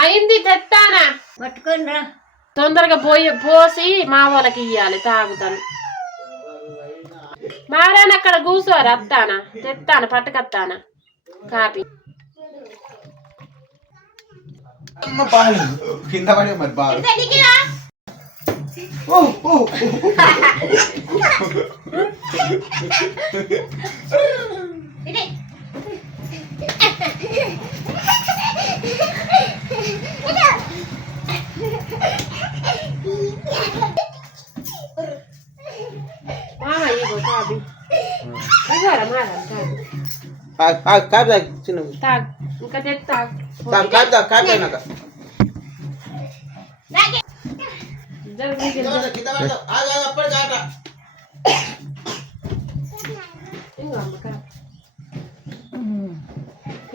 అయింది తెత్తానా పట్టుకొని తొందరగా పోసి మా వాళ్ళకి ఇయ్యాలి తాగుతాను. మారాను అక్కడ కూర్చోరు అత్తానా తెత్తాను పట్టుకత్తానా కాపీ కింద పడే మరి బాగా ఇంకా తెత్తా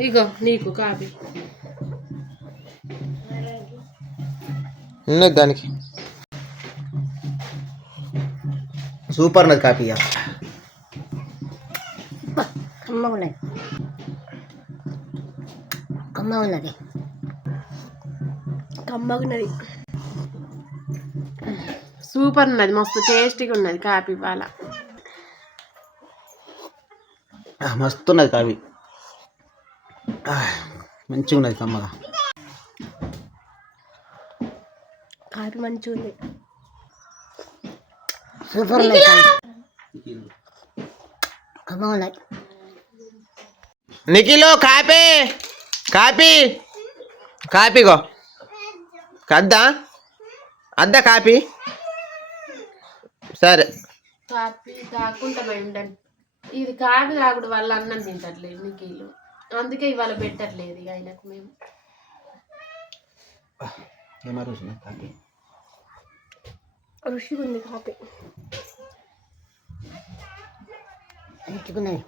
ఇగో నీకు కాపీ దానికి సూపర్ ఉన్నది కాపీ కమ్మ ఉన్నది కమ్మగున్నది సూపర్ ఉన్నది మస్తు టేస్టీగా ఉన్నది కాపీ వాళ్ళ మస్తు ఉన్నది కాపీ మంచిగా ఉన్నది కమ్మగా కాపీ మంచిగా ఉంది సూపర్ ఉన్నది కమ్మ ఉన్నది నిఖిలో కాపీ కాపీ కాపీగో అద్దా కాపీ సరే కాపీ తాకుంటా ఉండండి. ఇది కాపీ తాగుడు వల్ల అన్నం తింటట్లేదు నిఖిలు, అందుకే ఇవాళ పెట్టట్లేదు ఇక ఆయనకు మేము. రుచిగా ఉంది కాపీ మంచిగున్నది.